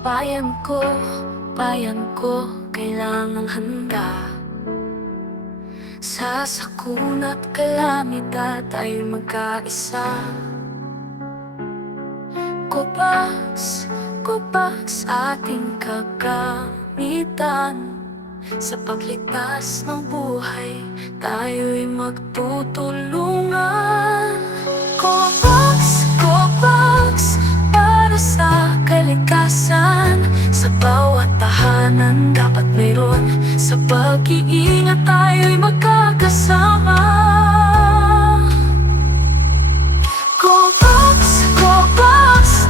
Bayan ko, kailangang handa. Sa sakuna at kalamidad ay magkaisa. Kubas ating kagamitan. Sa pagligtas ng buhay, tayo'y magtutulungan. Kubas para sa kalikasan. Sa bawat tahanan dapat mayroon. Sa pag-iingat tayo'y magkakasama. Covax,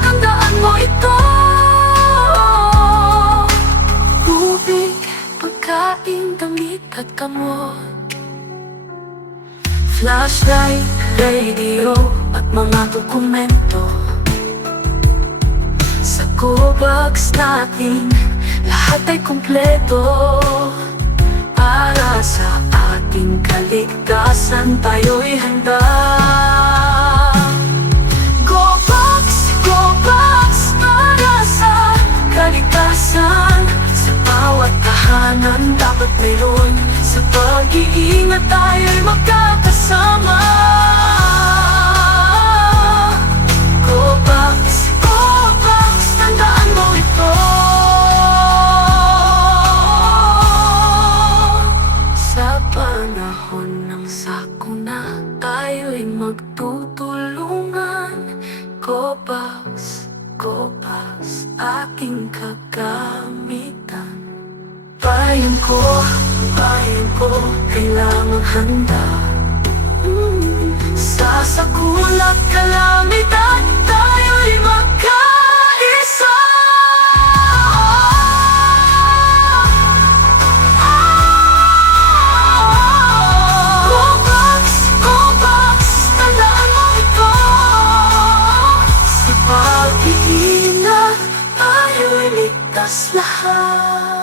tandaan mo ito. Tubig, pagkain, damit at gamot. Flashlight, radio at mga dokumento. Sa Covax natin, lahat ay kumpleto. Para sa ating kaligtasan, tayo'y handa. Covax para sa kaligtasan. Sa bawat tahanan dapat mayroon. Sa pag-iingat tayo'y magkakasama. Covax, tandaan mo ito. Sa panahon ng sakuna, tayo'y magtutulungan. Covax, aking kagamitan. Bayan ko, kailangang handa. Sa sakuna at kalamidad, tayo'y magkaisa. Covax, tandaan mo ito. Sa pag-iingat, tayo'y ligtas lahat.